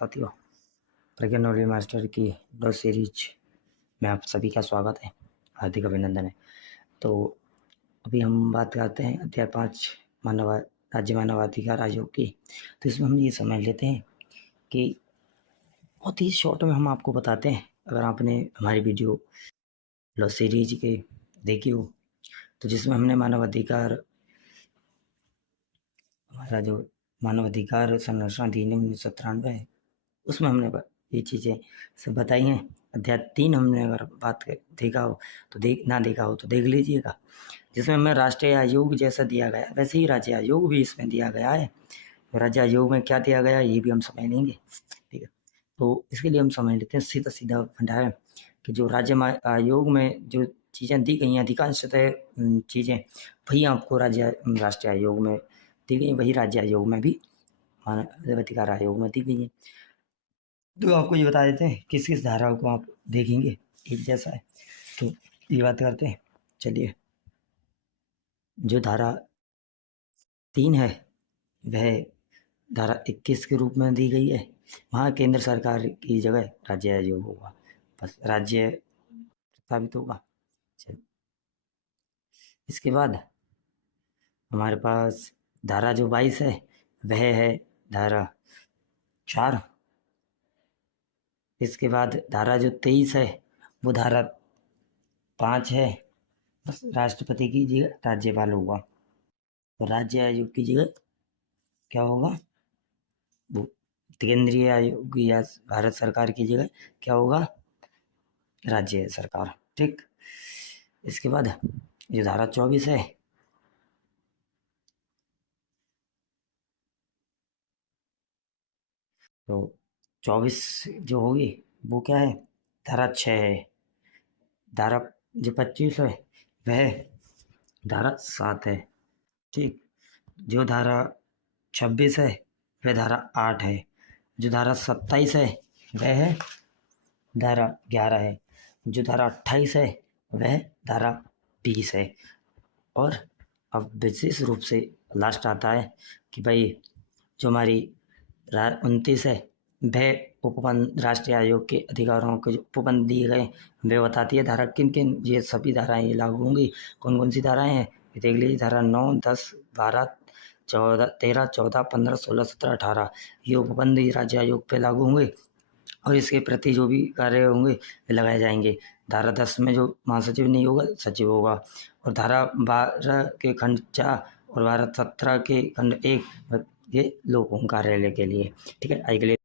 साथियों, प्रज्ञा knowledge master की दो सीरीज में आप सभी का स्वागत है, हार्दिक अभिनंदन है। तो अभी हम बात करते हैं अध्याय 5 राज्य मानवाधिकार आयोग की। तो इसमें हम ये समझ लेते हैं कि बहुत ही शॉर्ट में हम आपको बताते हैं। अगर आपने हमारी वीडियो लो सीरीज के देखी हो तो जिसमें हमने मानवाधिकार, हमारा जो मानवाधिकार संरक्षण अधिनियम 1993 है, उसमें हमने ये चीज़ें सब बताई हैं। अध्याय 3 हमने अगर देखा हो तो ना देखा हो तो देख लीजिएगा, जिसमें हमें राष्ट्रीय आयोग जैसा दिया गया वैसे ही राज्य आयोग भी इसमें दिया गया है। राज्य आयोग में क्या दिया गया ये भी हम समझ लेंगे, ठीक है। तो इसके लिए हम समझ लेते हैं सीधा सीधा फंडा है कि जो राज्य आयोग में जो चीज़ें दी गई हैं, अधिकांशतः चीज़ें वही आपको राष्ट्रीय आयोग में दी गई, वही राज्य आयोग में भी मानवाधिकार आयोग में दी गई है। तो आपको ये बता देते हैं किस किस धारा को आप देखेंगे एक जैसा है, तो ये बात करते हैं। चलिए, जो धारा 3 है वह धारा 21 के रूप में दी गई है। वहाँ केंद्र सरकार की जगह राज्य आयोग होगा, बस राज्य प्रस्तावित होगा। इसके बाद हमारे पास धारा जो 22 है वह है धारा 4। इसके बाद धारा जो 23 है वो धारा 5 है, बस राष्ट्रपति की जगह राज्यपाल होगा। तो राज्य आयोग की जगह क्या होगा, वो केंद्रीय आयोग या भारत सरकार की जगह क्या होगा, राज्य सरकार, ठीक। इसके बाद जो धारा 24 है तो 24 जो होगी वो क्या है, धारा 6 है। धारा जो 25 है वह धारा 7 है, ठीक। जो धारा 26 है वह धारा 8 है। जो धारा 27 है वह है धारा 11 है। जो धारा 28 है वह धारा 20 है। और अब विशेष रूप से लास्ट आता है कि भाई जो हमारी 29 है वह उपबंध राष्ट्रीय आयोग के अधिकारों के जो उपबंध दिए गए वे बताती है धारा किन किन ये सभी धाराएं ये लागू होंगी। कौन कौन सी धाराएं हैं ये देख लीजिए। धारा 9, 10, 12, 14, 13, 14, 15, 16, 17, 18 ये उपबंध राज्य आयोग पे लागू होंगे और इसके प्रति जो भी कार्य होंगे वे लगाए जाएंगे। धारा 10 में जो महासचिव नहीं होगा सचिव होगा। और धारा 12 के खंड 4 और धारा 17 के खंड 1 ये लोगों कार्यालय के लिए, ठीक है। आगे के लिए